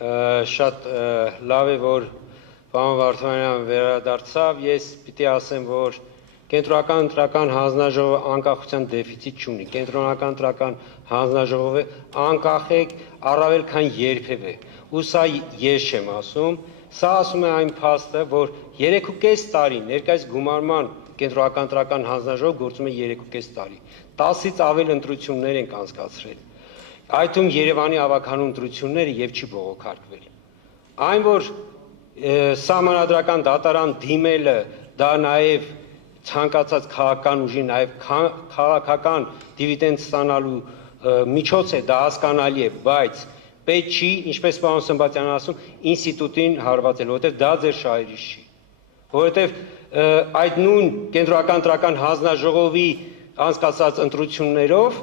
շատ լավ է, որ պարոն Վարդանյան վերադարձավ, ես պիտի ասեմ, որ կենտրոնական ընտրական հանձնաժողովը անկախության դեֆիցիտ չունի, կենտրոնական ընտրական հանձնաժողովը անկախ է առավել քան երբևէ, ու սա ես չեմ ասում, սա ասում է այն փաստը, որ 3.5 տարի ներկայիս գումարման կենտրոնական ընտրական հանձնաժողովը գործում է 3.5 տարի, 10-ից ավել ընտրություններ ենք անցկացրել, այդում Երևանի ավագանու ընտրությունները եւ չի բողոքարկվել, այն որ սահմանադրական դատարան դիմելը դա նաեւ ցանկացած քաղաքական ուժի նաև քաղաքական դիվիդենդ ստանալու միջոց է, դա հասկանալի է, բայց պետք չի, ինչպես պարոն Սմբատյանն ասում, ինստիտուտին հարվածել, որովհետև դա ձեր շահերից չի, որովհետև այդ նույն կենտրոնական ընտրական հանձնաժողովի անցկացած ընտրություններով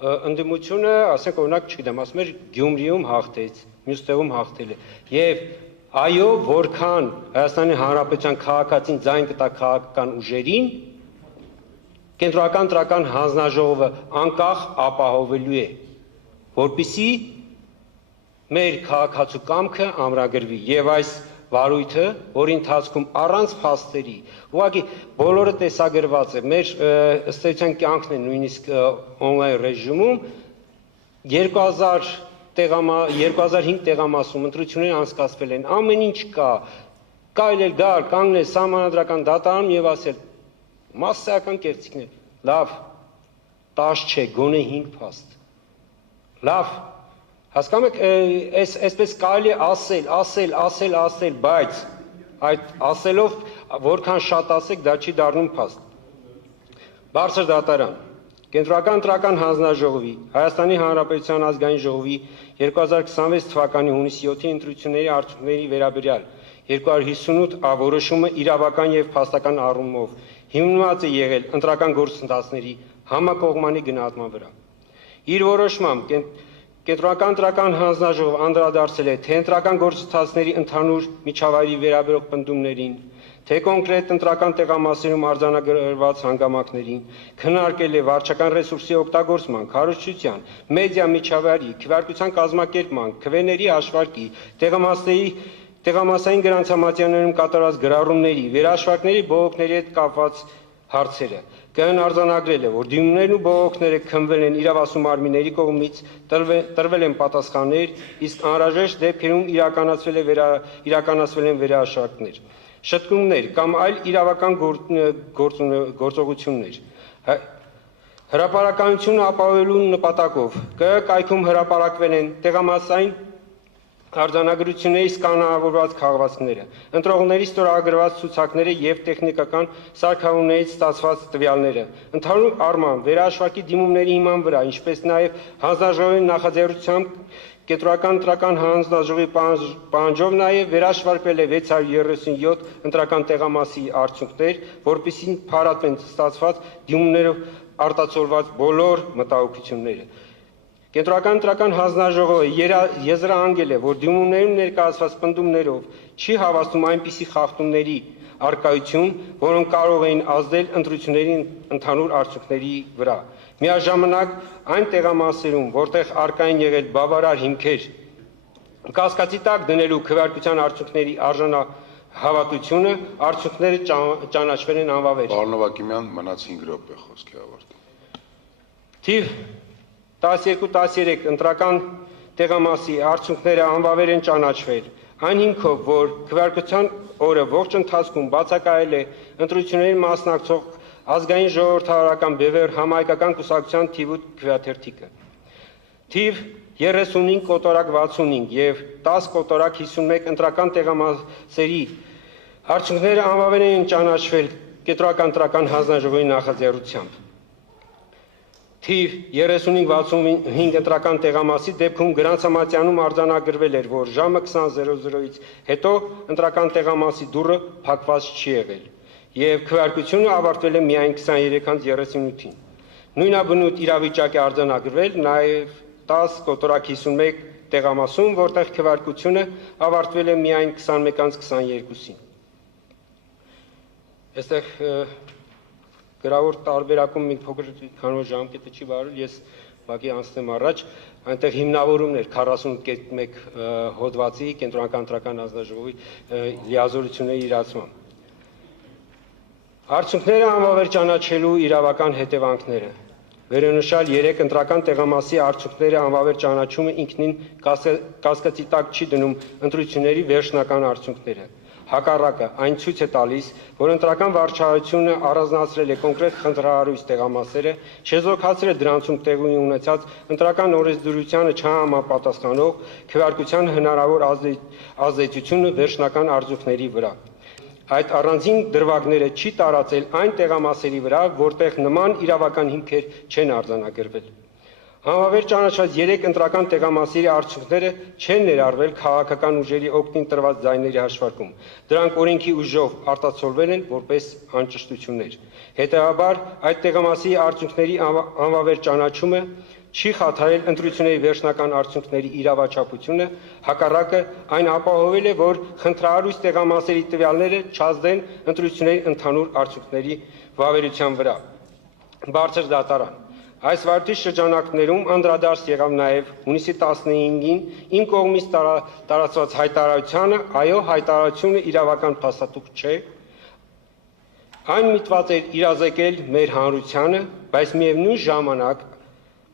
ընդդիմությունը, ասենք օրինակ, չգիտեմ, ասում էր Գյումրիում հաղթեց, մյուս տեղում հաղթել է, եւ այո, որքան Հայաստանի Հանրապետության քաղաքացին ձայն կտա քաղաքական ուժերին, կենտրոնական ընտրական հանձնաժողովը անկախ ապահովելու է, որպեսզի մեր քաղաքացու կամքը ամրագրվի եւ այս վարույթը, որի ընթացքում առանց փաստերի, ուղղակի բոլորը տեսագրված է, մեր ըստ էության կյանքն է նույնիսկ on-line ռեժիմում 2005 տեղամասում ընտրություններ անցկացվել են, ամեն ինչ կա, կարելի է գալ, կանգնել սահմանադրական դատարանում եւ ասել մասսայական կեղծիքներ, լավ, 10 չէ, գոնե 5 փաստ, լավ, հասկանում եք, այսպես կարելի է ասել, բայց այդ ասելով որքան շատ ասեք, դա չի դառնում փաստ, բարձր դատարան, Կենտրոնական ընտրական հանձնաժողովի, Հայաստանի Հանրապետության ազգային ժողովի 2026 թվականի հունիսի 7-ի ընտրությունների արդյունքների վերաբերյալ 258 որոշումը իրավական եւ փաստական առումով հիմնված է եղել ընտրական գործընթացների համակողմանի գնահատման վրա։ Իր որոշմամբ Կենտրոնական ընտրական հանձնաժողովը անդրադարձել է թե ընտրական գործընթացների ընդհանուր միջավայրի վերաբերող պնդումներին, թե կոնկրետ ընտրական տեղամասերում արձանագրված հանգամանքներին, քննարկել է վարչական ռեսուրսի օգտագործման, քարոզչության, մեդիա միջավայրի, քվեարկության կազմակերպման, քվեների հաշվարկի, տեղամասային գրանցամատյաններում կատարված գրառումների, վերահաշվարկների բողոքների հետ կապված հարցերը։ ԿԸՆ արձանագրել է, որ դիմումներն ու բողոքները քննվել են իրավասու մարմինների կողմից, տրվել են պատասխաններ, իսկ անհրաժեշտ դեպքերում իրականացվել են վերահաշվարկներ, շտկումներ կամ այլ իրավական գործողություններ։ Հրապարակայնությունը ապահովելու նպատակով ԿԸ կայքում հրապարակվել են տեղամասային արձանագրությունների սկանավորված քաղվածքները, ընտրողների ստորագրված ցուցակները եւ տեխնիկական սարքավորումներից ստացված տվյալները, ընդհանուր առմամբ վերահաշվարկի դիմումների հիման վրա, ինչպես նաեւ հանձնաժողովի նախաձեռնությամբ Կենտրոնական ընտրական հանձնաժողովի պահանջով նաեւ վերահաշվարկվել է 637 ընտրական տեղամասի արդյունքներ, որպեսզի փարատվեն ստացված դիմումներով արտացոլված բոլոր մտահոգությունները։ Կենտրոնական ընտրական հանձնաժողովը եզրահանգել է, որ դիմումներում ներկայացված պնդումներով չի հավաստում այնպիսի խախտումների արկայություն, որոնք կարող էին ազդել ընտրությունների ընդհանուր արդյունքների վրա։ Միաժամանակ այն տեղամասերում, որտեղ առկա են եղել բավարար հիմքեր կասկածի տակ դնելու քվեարկության արդյունքների արժանահավատությունը, արդյունքները ճանաչվել են անվավեր։ Պարոն Նովակիմյան, մնաց 5 րոպե խոսքի ավարտին։ Թիվ 12-13 ընտրական տեղամասի արդյունքները անվավեր են ճանաչվել, այն հիմքով, որ քվեարկության օրը ողջ ընթացքում բացակայել է ընտրությունների մասնակցող ազգային ժողովրդավարական բևեռ համահայկական կուսակցության թիվ 8 քվեաթերթիկը, թիվ 35 կոտորակ 65 եւ 10 կոտորակ 51 ընտրական տեղամասերի արդյունքները անվավեր են ճանաչվել Կենտրոնական ընտրական հանձնաժողովի նախաձեռնությամբ։ Թիվ 35-65 ընտրական տեղամասի դեպքում գրանցամատյանում արձանագրվել էր, որ ժամը 20:00-ից հետո ընտրական տեղամասի դուռը փակված չի եղել, եւ քվեարկությունը ավարտվել է միայն 23:38-ին։ Նույնաբնույթ իրավիճակ է արձանագրվել նաեւ 10 կոտորակ 51 տեղամասում, որտեղ քվեարկությունը ավարտվել է միայն 21:22-ին։ Այստեղ գրավոր տարբերակում մի փոքր քանոր ժամկետը չի վարել, ես ուղղակի անցնեմ առաջ, այնտեղ հիմնավորումն էր 40.1 հոդվածի կենտրոնական ընտրական հանձնաժողովի լիազորությունների իրացման։ Արդյունքները անվավեր ճանաչելու իրավական հետևանքները։ Վերոնշյալ 3 ընտրական տեղամասի արդյունքները անվավեր ճանաչումը ինքնին կասկածի տակ չի դնում ընտրությունների վերջնական արդյունքները։ Հակառակը, այն ցույց է տալիս, որ ընտրական վարչահայությունը առանձնացրել է կոնկրետ խնդրահարույց տեղամասերը, չեզոքացրել դրանցում տեղի ունեցած ընտրական օրենսդրությանը չհամապատասխանող քվեարկության հնարավոր ազդեցությունը վերջնական արդյունքների վրա։ Այդ առանձին դրվագները չի տարածել այն տեղամասերի վրա, որտեղ նման իրավական հիմքեր չեն արձանագրվել։ Համավեր ճանաչված 3 ընտրական տեղամասերի արդյունքները չեն ներառվել քաղաքական ուժերի օգտին տրված ձայների հաշվարկում։ Դրանք օրենքի ուժով արտացոլվել են որպես անճշտություններ։ Հետևաբար, այդ տեղամասի արդյունքների անվավեր ճանաչումը չի խաթարել ընտրությունների վերջնական արդյունքների իրավաչափությունը, հակառակը այն ապահովել է, որ խնդրահարույց տեղամասերի տվյալները չազդեն ընտրությունների ընդհանուր արդյունքների վավերության վրա։ Բարձր դատարան։ Այս վարդի շրջանակներում անդրադարձ եղավ նաև հունիսի 15-ին իմ կողմից տարածված հայտարարությանը, այո, հայտարարությունը իրավական փաստաթուղթ չէ, այն միտված էր իրազեկել մեր հանրությանը, բայց միևնույն ժամանակ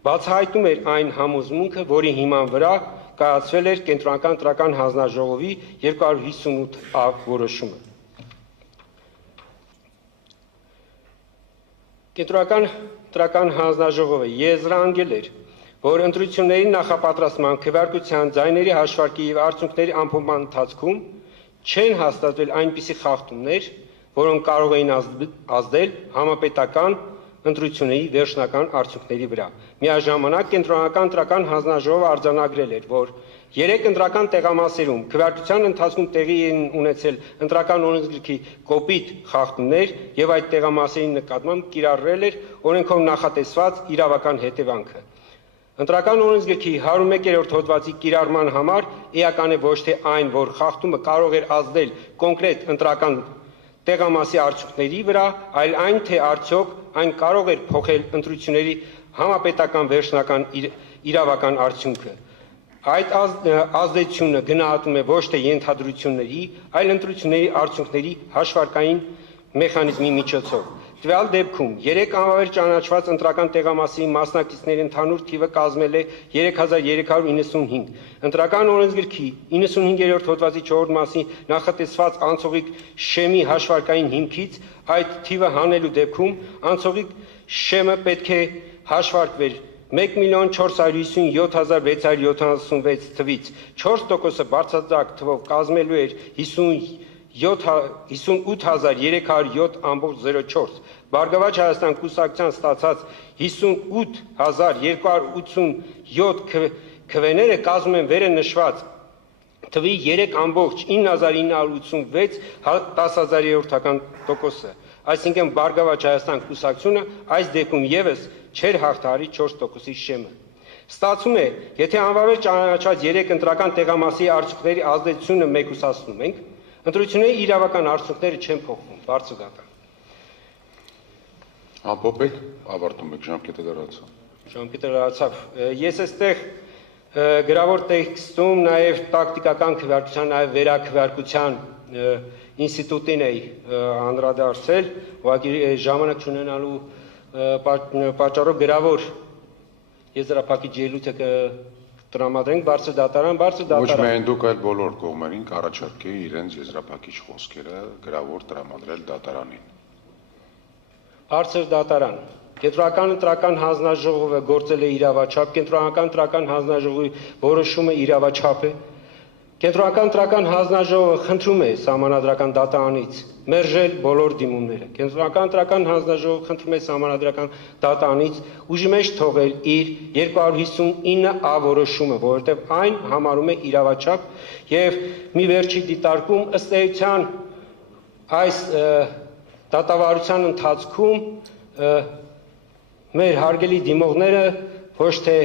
բացահայտում էր այն համոզմունքը, որի հիման վրա կայացվել էր կենտրոնական ընտրական հանձնաժողովի 258-ա որոշումը։ Կենտրոնական ընտրական հանձնաժողովը եզրահանգել էր, որ ընտրությունների նախապատրաստման, քվեարկության, ձայների հաշվարկի և արդյունքների ամփոփման ընթացքում չեն հաստատվել այնպիսի խախտումներ, որոնք կարող էին ազդել համապետական ընտրությունների վերջնական արդյունքների վրա։ Միաժամանակ կենտրոնական ընտրական հանձնաժողովը արձանագրել էր, որ 3 ընտրական տեղամասերում քվեարկության ընթացքում տեղի են ունեցել ընտրական օրենսգրքի կոպիտ խախտումներ եւ այդ տեղամասերի նկատմամբ կիրառել էր օրենքով նախատեսված իրավական հետևանքը։ Ընտրական օրենսգրքի 101-րդ հոդվածի կիրառման համար էական է ոչ թե այն, որ խախտումը կարող էր ազդել կոնկրետ ընտրական տեղամասի արդյունքների վրա, այլ այն, թե արդյոք այն կարող էր փոխել ընտրությունների համապետական վերջնական իրավական արդյունքը։ Այդ ազդեցությունը գնահատում է ոչ թե ենթադրությունների, այլ ընտրությունների արդյունքների հաշվարկային մեխանիզմի միջոցով։ Տվյալ դեպքում 3 անվավեր ճանաչված ընտրական տեղամասի մասնակիցների ընդհանուր թիվը կազմել է 3395։ Ընտրական օրենսգրքի 95-րդ հոդվածի 4-րդ մասի նախատեսված անցողիկ շեմի հաշվարկային հիմքից այդ թիվը հանելու դեպքում անցողիկ շեմը պետք է հաշվարկվեր 1.457.676 թվից 4%-ը բարձրաձակ թվով կազմելու էր 58.307.04, Բարգավաճ Հայաստան կուսակցության ստացած 58.287 քվեները կազմում են վերը նշված թվի 3.9986 10%-ը, այսինքն Բարգավաճ Հայաստան կուսակցությունը այս դեպքում եւս չէր հաղթահարի 4%-ի շեմը։ Ստացվում է, եթե անվավեր ճանաչված 3 ընտրական տեղամասի արդյունքների ազդեցությունը մեկուսացնում ենք, ընտրությունների իրավական արդյունքները չեն փոխվում, բարձր դատարան։ Ամփոփեք, ավարտում եք, ժամկետը դարացավ։ Ժամկետը դարացավ։ Ես այստեղ գրավոր տեքստում նաև տակտիկական քվեարկության, նաև վերաքվեարկության ինստիտուտին էի անդրադարձել, ուղղակի ժամանակ չունենալու պատճառով գրավոր եզրափակիչ ելույթը տրամադրենք բարձր դատարան, Ոչ միայն դուք, այլ բոլոր կողմերին կառաջարկեի իրենց եզրափակիչ խոսքերը գրավոր տրամադրել դատարանին։ Բարձր դատարան։ Կենտրոնական ընտրական հանձնաժողովը գործել է իրավաչափ, կենտրոնական ընտրական հանձնաժողովի որոշումը իրավաչափ է։ Կենտրոնական ընտրական հանձնաժողովը խնդրում է սահմանադրական դատարանից մերժել բոլոր դիմումները։ Կենտրոնական ընտրական հանձնաժողովը խնդրում է սահմանադրական դատարանից ուժի մեջ թողել իր 259-ա որոշումը, որովհետև այն համարում է իրավաչափ եւ մի վերջի դիտարկում ըստ էության այս դատավարության ընթացքում մեր հարգելի դիմողները ոչ թե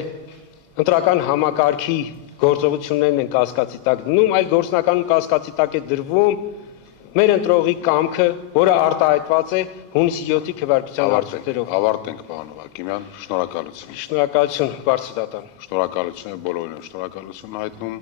ընտրական համակարգի գործողություններն են կասկածի տակ դնում, այլ գործնականում կասկածի տակ է դրվում մեր ընտրողի կամքը, որը արտահայտված է հունիսի 7-ի քվեարկության արդյունքներով։ Ավարտենք, պարոն Հակիմյան, շնորհակալություն։ Շնորհակալություն, բարձր դատան։ Շնորհակալություն բոլորին, շնորհակալություն հայտնում։